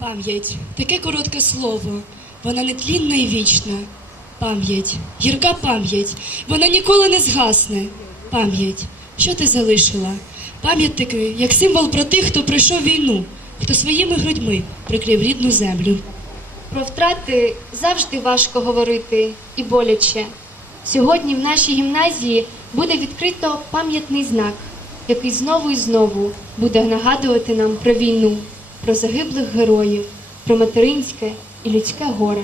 Пам'ять таке коротке слово, вона нетлінна і вічна. Пам'ять, гірка пам'ять, вона ніколи не згасне. Пам'ять, що ти залишила? Пам'ятники, як символ про тих, хто пройшов війну, хто своїми грудьми прикрив рідну землю. Про втрати завжди важко говорити і боляче. Сьогодні в нашій гімназії буде відкрито пам'ятний знак, який знову і знову буде нагадувати нам про війну, про загиблих героїв, про материнське і людське горе.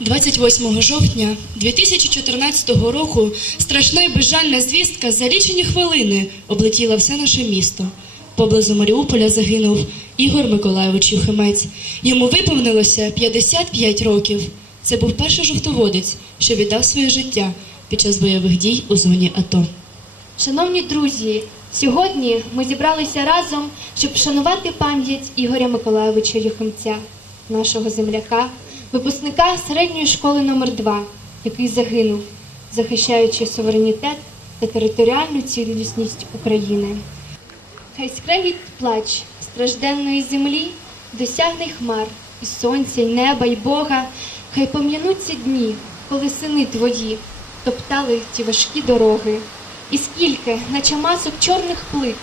28 жовтня 2014 року страшна і безжальна звістка за лічені хвилини облетіла все наше місто. Поблизу Маріуполя загинув Ігор Миколайович Юхимець. Йому виповнилося 55 років. Це був перший жовтоводець, що віддав своє життя під час бойових дій у зоні АТО. Шановні друзі, сьогодні ми зібралися разом, щоб вшанувати пам'ять Ігоря Миколайовича Юхимця, нашого земляка, випускника середньої школи номер 2 який загинув, захищаючи суверенітет та територіальну цілісність України. Хай скрегіт плач стражденної землі досягне хмар, і сонця, й неба, й Бога, хай пом'януться дні, коли сини твої топтали ті важкі дороги. І скільки, наче масок чорних плит,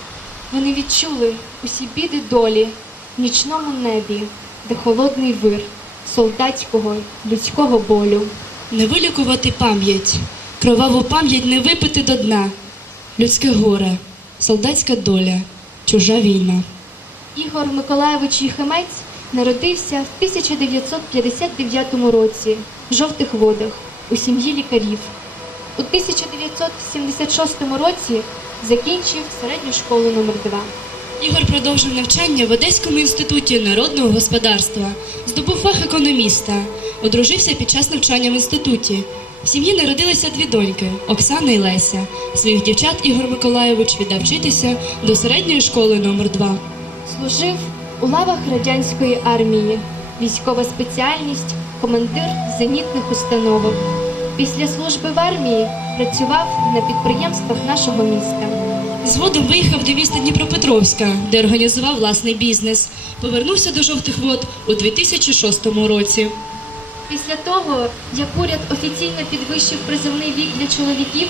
вони відчули усі біди долі в нічному небі, де холодний вир солдатського людського болю. Не вилікувати пам'ять, кроваву пам'ять не випити до дна. Людське горе, солдатська доля, чужа війна. Ігор Миколайович Єхимець народився в 1959 році в жовтих водах у сім'ї лікарів. У 1976 році закінчив середню школу номер 2 Ігор продовжив навчання в Одеському інституті народного господарства, здобув фах економіста, одружився під час навчання в інституті. В сім'ї народилися дві доньки Оксана і Леся. Своїх дівчат Ігор Миколайович віддав вчитися до середньої школи номер 2 Служив у лавах радянської армії, військова спеціальність, командир зенітних установок. Після служби в армії працював на підприємствах нашого міста. Згодом виїхав до міста Дніпропетровська, де організував власний бізнес. Повернувся до жовтих вод у 2006 році. Після того, як уряд офіційно підвищив призовний вік для чоловіків,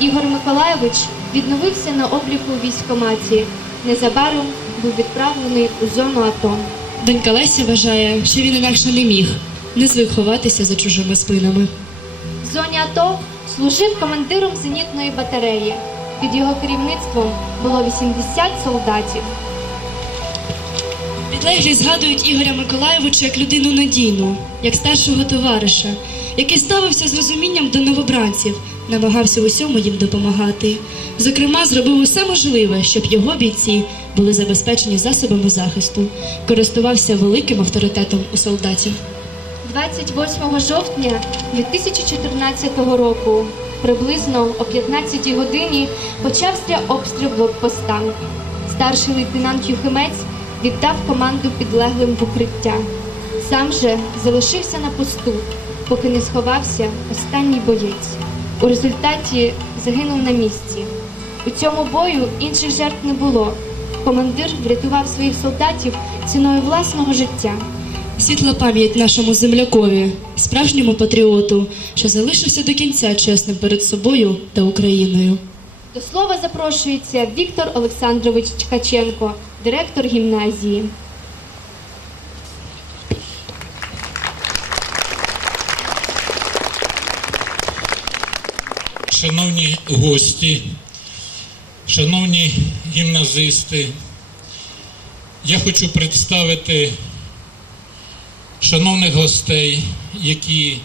Ігор Миколайович відновився на обліку у військкоматі. Незабаром був відправлений у зону АТО. Донька Леся вважає, що він інакше не міг, не звик ховатися за чужими спинами. В зоні АТО служив командиром зенітної батареї. Під його керівництвом було 80 солдатів. Підлеглі згадують Ігоря Миколайовича як людину надійну, як старшого товариша, який ставився з розумінням до новобранців, намагався в усьому їм допомагати. Зокрема, зробив усе можливе, щоб його бійці були забезпечені засобами захисту, користувався великим авторитетом у солдатів. 28 жовтня 2014 року, приблизно о 15 годині, почався обстріл блокпоста. Старший лейтенант Юхимець віддав команду підлеглим в укриття. Сам же залишився на посту, поки не сховався останній боєць. У результаті загинув на місці. У цьому бою інших жертв не було. Командир врятував своїх солдатів ціною власного життя. Світла пам'ять нашому землякові, справжньому патріоту, що залишився до кінця чесним перед собою та Україною. До слова запрошується Віктор Олександрович Ткаченко, директор гімназії. Шановні гості, шановні гімназисти, я хочу представити шановних гостей, які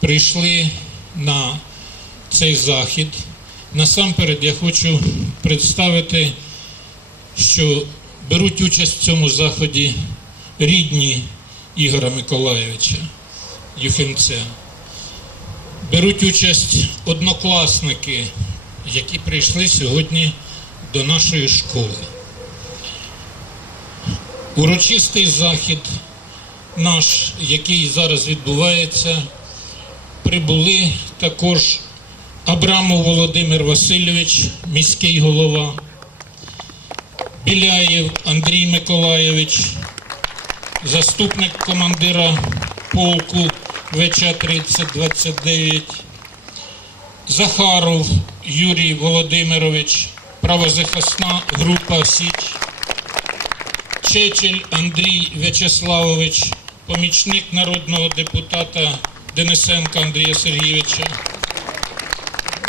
прийшли на цей захід. Насамперед я хочу представити, що беруть участь в цьому заході рідні Ігора Миколайовича Юхимця беруть участь однокласники, які прийшли сьогодні до нашої школи. Урочистий захід наш, який зараз відбувається, прибули також Абрамов Володимир Васильович, міський голова, Біляєв Андрій Миколайович, заступник командира полку ВЧ 3029, Захаров Юрій Володимирович, правозахисна група Січ, Чечель Андрій В'ячеславович, помічник народного депутата Денисенка Андрія Сергійовича,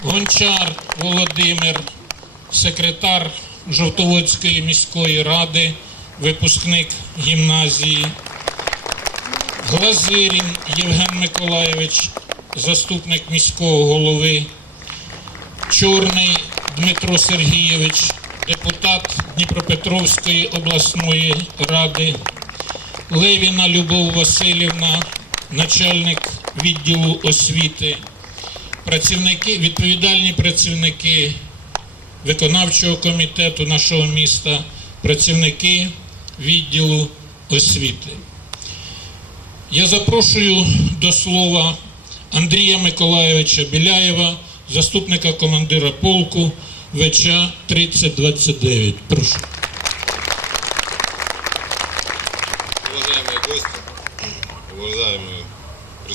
Гончар Володимир, секретар Жовтоводської міської ради, випускник гімназії, Глазирін Євген Миколайович, заступник міського голови, Чорний Дмитро Сергійович, депутат Дніпропетровської обласної ради, Левіна Любов Васильівна, начальник відділу освіти, працівники, відповідальні працівники виконавчого комітету нашого міста, працівники відділу освіти. Я запрошую до слова Андрія Миколайовича Біляєва, заступника командира полку ВЧ 3029. Прошу.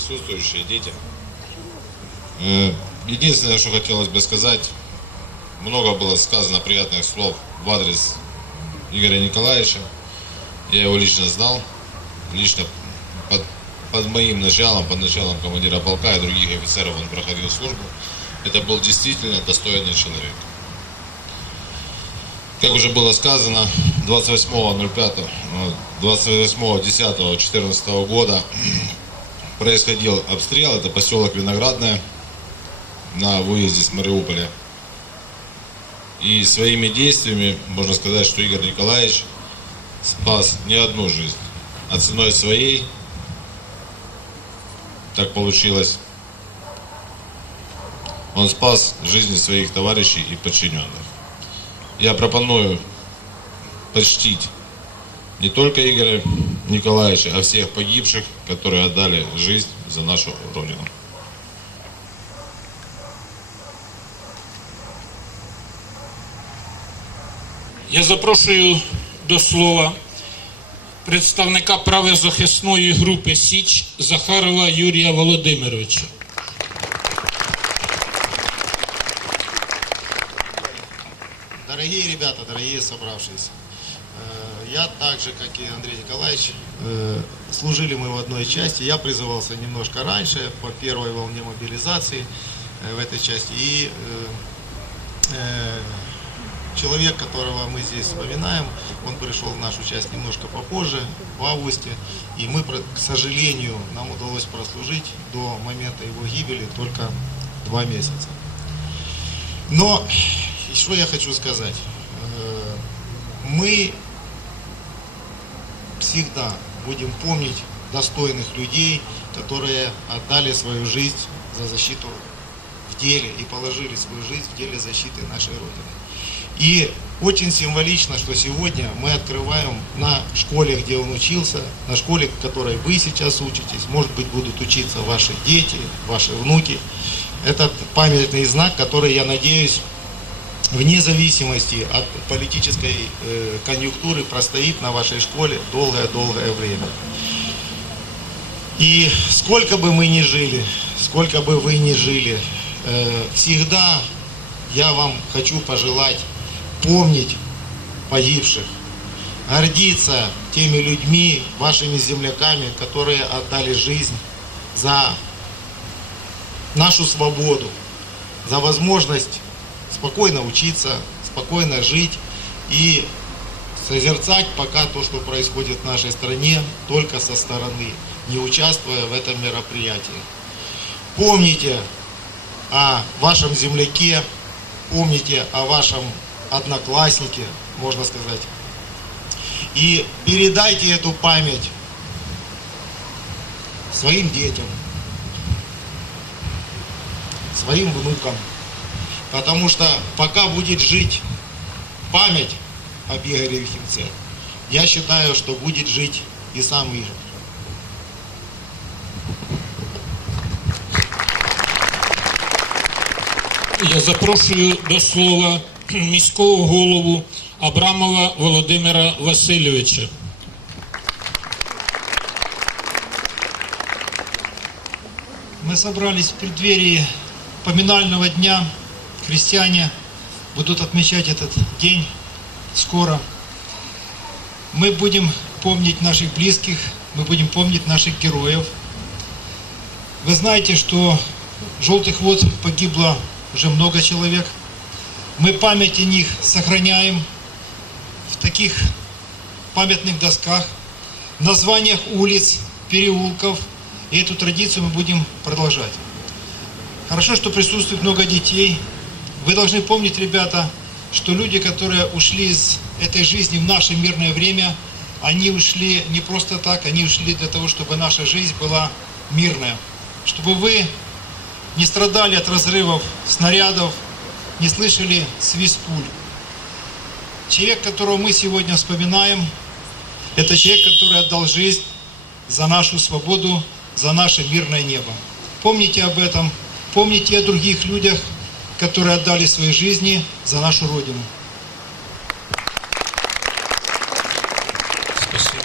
Присутствующие дети, единственное, что хотелось бы сказать, много было сказано приятных слов в адрес Игоря Николаевича. Я его лично знал, лично под, под моим началом, под началом командира полка и других офицеров он проходил службу. Это был действительно достойный человек. Как уже было сказано, 28.05, 28.10.14 года происходил обстрел, это поселок Виноградное на выезде с Мариуполя. И своими действиями, можно сказать, что Игорь Николаевич спас не одну жизнь, а ценой своей, так получилось, он спас жизни своих товарищей и подчиненных. Я пропоную почтить не только Игоря Николаевича, а всех погибших, которые отдали жизнь за нашу Родину. Я запрошую до слова представника правозахисної групи Січ Захарова Юрія Володимировича. Дорогие ребята, дорогие собравшиеся, я так же, как и Андрей Николаевич, э, служили мы в одной части. Я призывался немножко раньше, по первой волне мобилизации э, в этой части. И э, человек, которого мы здесь вспоминаем, он пришел в нашу часть немножко попозже, в августе. И мы, к сожалению, нам удалось прослужить до момента его гибели только два месяца. Но что я хочу сказать? Мы всегда будем помнить достойных людей, которые отдали свою жизнь за защиту в деле и положили свою жизнь в деле защиты нашей Родины. И очень символично, что сегодня мы открываем на школе, где он учился, на школе, в которой вы сейчас учитесь, может быть, будут учиться ваши дети, ваши внуки. Этот памятный знак, который, я надеюсь, вне зависимости от политической э, конъюнктуры простоит на вашей школе долгое-долгое время. И сколько бы мы ни жили, сколько бы вы ни жили, э, всегда я вам хочу пожелать помнить погибших, гордиться теми людьми, вашими земляками, которые отдали жизнь за нашу свободу, за возможность спокойно учиться, спокойно жить и созерцать пока то, что происходит в нашей стране, только со стороны, не участвуя в этом мероприятии. Помните о вашем земляке, помните о вашем однокласснике, можно сказать. И передайте эту память своим детям, своим внукам. Потому что пока будет жить память об Игоре Вихимце, я считаю, что будет жить и сам Игорь. Я запрошую до слова міського голову Абрамова Володимира Васильовича. Мы собрались в преддверии поминального дня Христиане будут отмечать этот день скоро. Мы будем помнить наших близких, мы будем помнить наших героев. Вы знаете, что желтых вод погибло уже много человек. Мы память о них сохраняем в таких памятных досках, названиях улиц, переулков. И эту традицию мы будем продолжать. Хорошо, что присутствует много детей. Вы должны помнить, ребята, что люди, которые ушли из этой жизни в наше мирное время, они ушли не просто так, они ушли для того, чтобы наша жизнь была мирная. Чтобы вы не страдали от разрывов снарядов, не слышали свист пуль. Человек, которого мы сегодня вспоминаем, это человек, который отдал жизнь за нашу свободу, за наше мирное небо. Помните об этом, помните о других людях, которые отдали свои жизни за нашу Родину. Спасибо.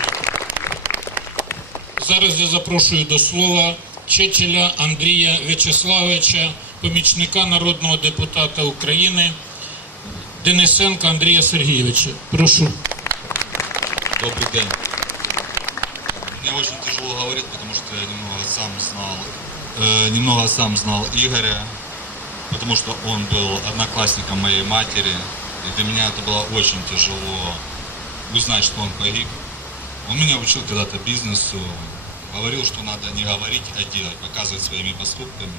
Зараз я запрошую до слова Чечеля Андрія В'ячеславовича, помічника народного депутата України Денисенка Андрія Сергійовича. Прошу. Добрый день. Мне очень тяжело говорить, потому что я немного сам знал, э, немного сам знал Игоря, потому что он был одноклассником моей матери, и для меня это было очень тяжело узнать, что он погиб. Он меня учил когда-то бизнесу, говорил, что надо не говорить, а делать, показывать своими поступками.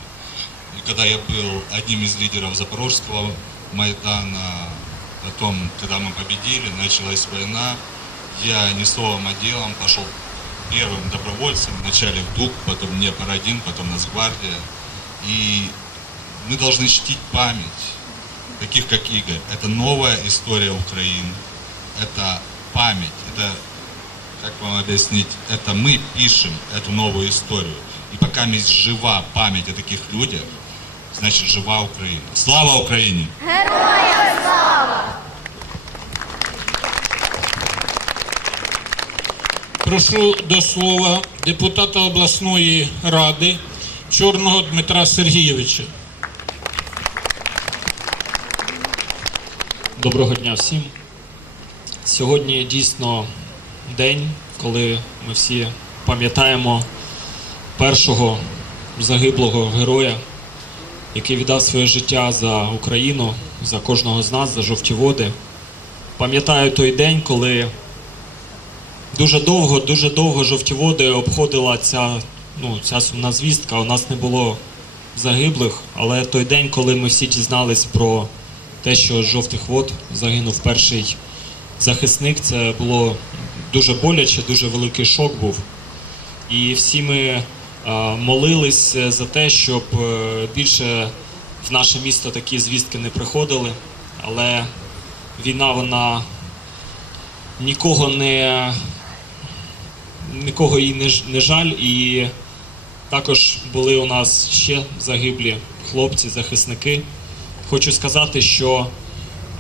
И когда я был одним из лидеров Запорожского Майдана, потом, когда мы победили, началась война, я не словом, а делом пошел первым добровольцем, вначале в ДУК, потом не Парадин, потом Нацгвардия. И мы должны чтить память таких, как Игорь. Это новая история Украины. Это память. Это, как вам объяснить, это мы пишем эту новую историю. И пока есть жива память о таких людях, значит жива Украина. Слава Украине! Прошу до слова депутата обласної ради Чорного Дмитра Сергійовича. Доброго дня всім. Сьогодні дійсно день, коли ми всі пам'ятаємо першого загиблого героя, який віддав своє життя за Україну, за кожного з нас, за жовті води. Пам'ятаю той день, коли дуже довго, дуже довго жовті води обходила ця, ну, ця сумна звістка. У нас не було загиблих, але той день, коли ми всі дізнались про те, що з жовтих вод загинув перший захисник, це було дуже боляче, дуже великий шок був. І всі ми е, молились за те, щоб е, більше в наше місто такі звістки не приходили. Але війна, вона нікого не нікого їй не, не жаль. І також були у нас ще загиблі хлопці, захисники. Хочу сказати, що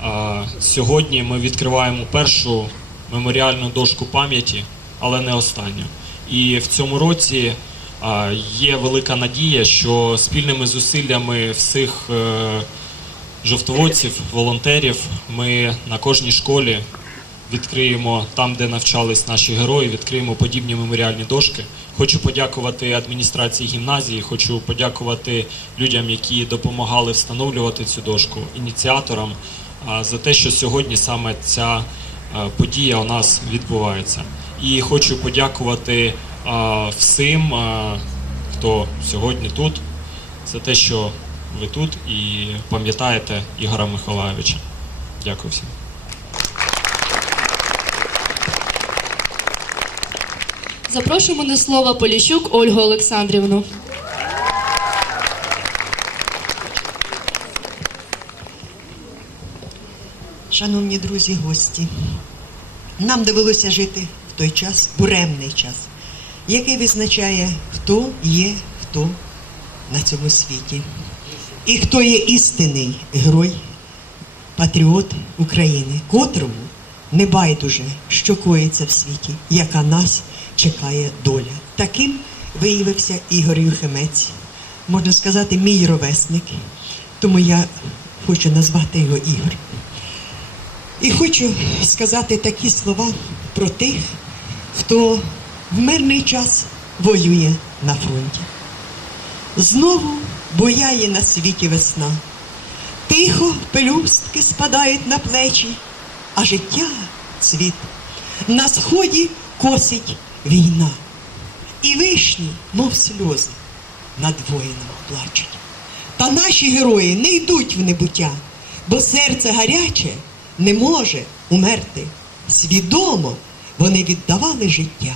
а, сьогодні ми відкриваємо першу меморіальну дошку пам'яті, але не останню. І в цьому році а, є велика надія, що спільними зусиллями всіх е, жовтоводців, волонтерів ми на кожній школі відкриємо там, де навчались наші герої, відкриємо подібні меморіальні дошки. Хочу подякувати адміністрації гімназії, хочу подякувати людям, які допомагали встановлювати цю дошку, ініціаторам за те, що сьогодні саме ця подія у нас відбувається. І хочу подякувати всім, хто сьогодні тут, за те, що ви тут і пам'ятаєте Ігора Миколайовича. Дякую всім. Запрошуємо на слово Поліщук Ольгу Олександрівну. Шановні друзі, гості, нам довелося жити в той час, буремний час, який визначає, хто є хто на цьому світі. І хто є істинний герой, патріот України, котрому не байдуже, що коїться в світі, яка нас чекає доля. Таким виявився Ігор Юхимець, можна сказати, мій ровесник, тому я хочу назвати його Ігор. І хочу сказати такі слова про тих, хто в мирний час воює на фронті. Знову бояє на світі весна. Тихо пелюстки спадають на плечі, а життя цвіт. На сході косить війна. І вишні, мов сльози, над воїном плачуть. Та наші герої не йдуть в небуття, бо серце гаряче не може умерти. Свідомо вони віддавали життя,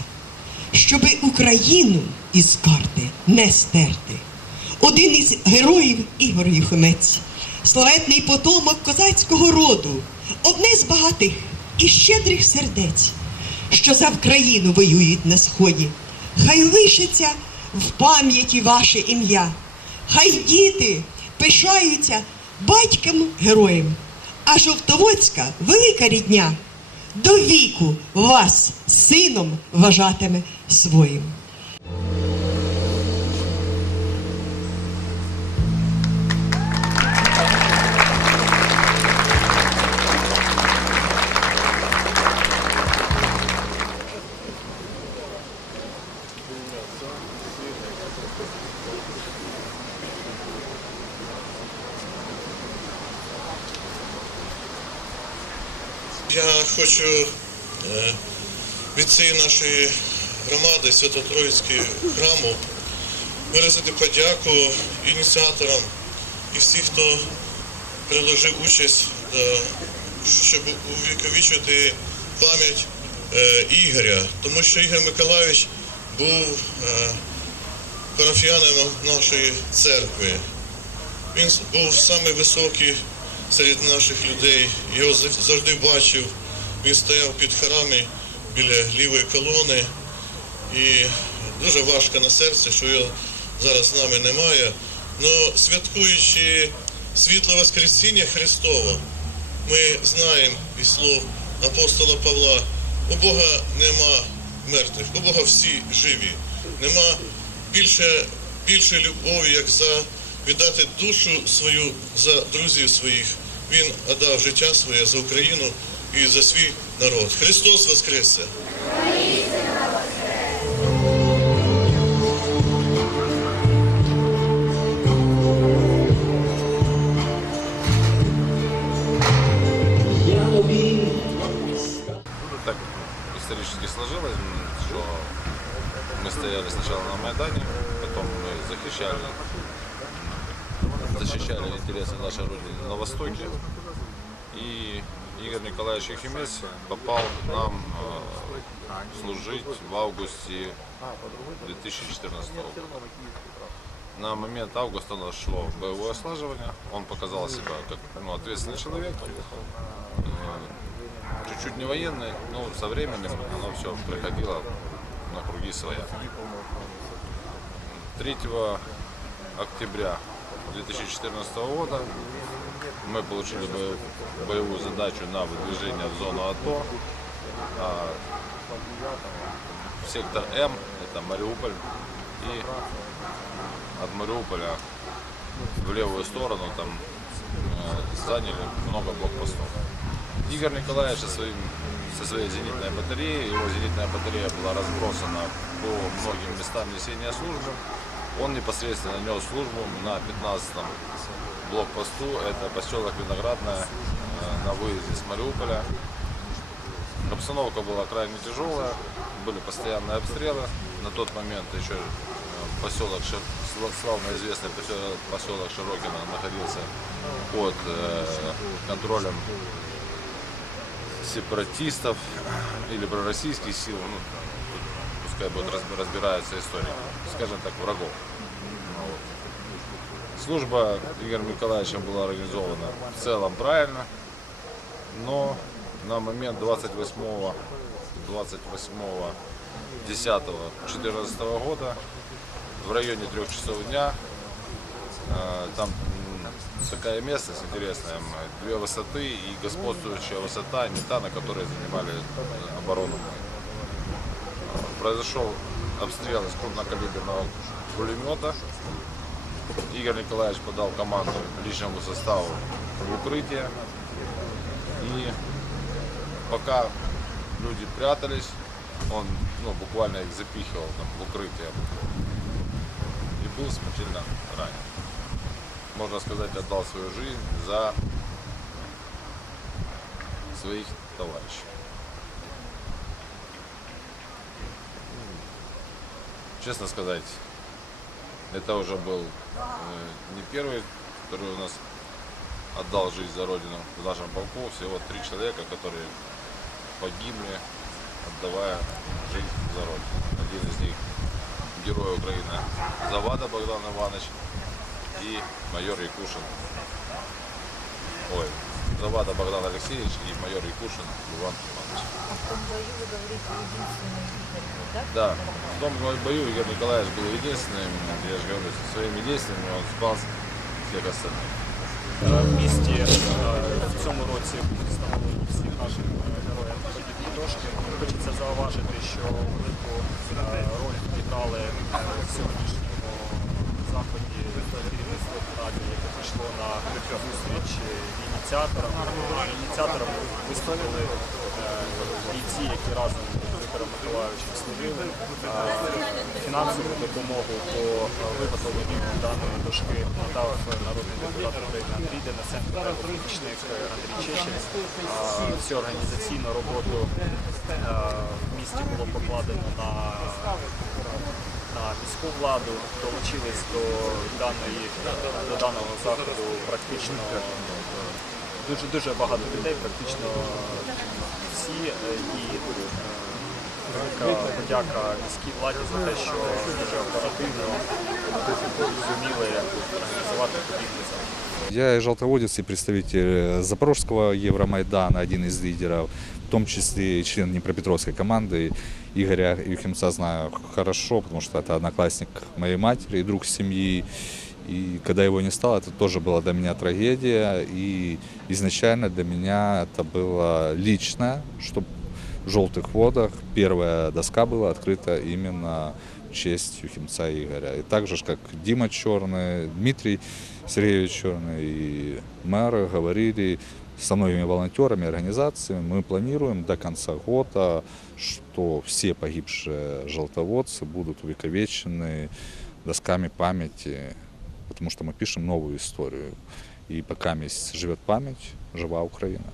щоби Україну із карти не стерти. Один із героїв Ігор Юхимець, славетний потомок козацького роду, одне з багатих і щедрих сердець, що за Вкраїну воюють на сході. Хай лишиться в пам'яті ваше ім'я, хай діти пишаються батькам героєм, а Жовтоводська велика рідня до віку вас сином вважатиме своїм. Хочу е, від цієї нашої громади Свято-Троїцького храму виразити подяку ініціаторам і всіх, хто приложив участь, щоб увіковічувати пам'ять е, Ігоря, тому що Ігор Миколайович був е, парафіянином нашої церкви. Він був самий високий серед наших людей. Його завжди бачив. Він стояв під хорами біля лівої колони. І дуже важко на серці, що його зараз з нами немає. Но святкуючи світле Воскресіння Христова, ми знаємо із слов апостола Павла, у Бога нема мертвих, у Бога всі живі. Нема більше, більше любові, як за віддати душу свою за друзів своїх. Він віддав життя своє за Україну і за свій народ. Христос Воскресе! Так исторически сложилось, что мы стояли сначала на Майдане, потом мы захищали, защищали интересы нашей Родины на Востоке. И Игорь Николаевич Ехимец попал к нам э, служить в августе 2014 года. На момент августа у нас шло боевое слаживание. Он показал себя как ну, ответственный человек. Э, Чуть-чуть не военный, но со временем оно все приходило на круги своя. 3 октября 2014 года мы получили бо- боевую задачу на выдвижение в зону АТО. А, в сектор М, это Мариуполь. И от Мариуполя в левую сторону там заняли много блокпостов. Игорь Николаевич со, своим, со своей зенитной батареей, его зенитная батарея была разбросана по многим местам несения службы. Он непосредственно нес службу на 15-м блокпосту, это поселок Виноградная, э, на выезде с Мариуполя. Обстановка была крайне тяжелая, были постоянные обстрелы. На тот момент еще э, поселок, славно известный поселок, Широкино находился под э, контролем сепаратистов или пророссийских сил, ну, пускай будет разб- разбирается история, скажем так, врагов. Служба Игоря Николаевича была организована в целом правильно, но на момент 28 28 10 14 года в районе трех часов дня э, там такая местность интересная, две высоты и господствующая высота не та, на которой занимали оборону. Э, Произошел обстрел из крупнокалиберного пулемета Игорь Николаевич подал команду личному составу в укрытие. И пока люди прятались, он ну, буквально их запихивал там, в укрытие. И был смертельно ранен. Можно сказать, отдал свою жизнь за своих товарищей. Честно сказать, это уже был э, не первый, который у нас отдал жизнь за Родину в нашем полку. Всего три человека, которые погибли, отдавая жизнь за Родину. Один из них герой Украины Завада Богдан Иванович и майор Якушин. Ой, Завада Богдан Алексеевич и майор Якушин Иван Иванович. Да, в том бою Игорь Николаевич был единственным, я же говорю, своими действиями он спас всех остальных. Е, В місті е, в цьому році встановили всіх наших е, героїв подібні дошки. Хочеться зауважити, що велику е, роль відіграли е, в сьогоднішньому заході керівництво раді, Прийшло на зустріч ініціаторам. Ініціаторам виступили е, бійці, які разом з Віктором Миколаївичем служили. Е, Фінансову допомогу по е, виготовленню даної дошки надав народний депутат України Андрій Денисенко помічник Андрій Чечець. Всю організаційну роботу е, в місті було покладено на, міську владу, долучились до даної до даного заходу практично дуже дуже багато людей, практично всі е, і е, велика подяка міській владі за те, що дуже оперативно зуміли організувати подібні заходи. Я желтоводец и представитель Запорожского Евромайдана, один из лидеров, в том числе и член Днепропетровской команды. Игоря Юхимца знаю хорошо, потому что это одноклассник моей матери и друг семьи. И когда его не стало, это тоже была для меня трагедия. И изначально для меня это было лично, чтобы в «Желтых водах» первая доска была открыта именно в честь Юхимца Игоря. И так же, как Дима Черный, Дмитрий Сергеевич Черный и мэры говорили со многими волонтерами, организациями, мы планируем до конца года, что все погибшие желтоводцы будут увековечены досками памяти, потому что мы пишем новую историю. И пока живет память, жива Украина.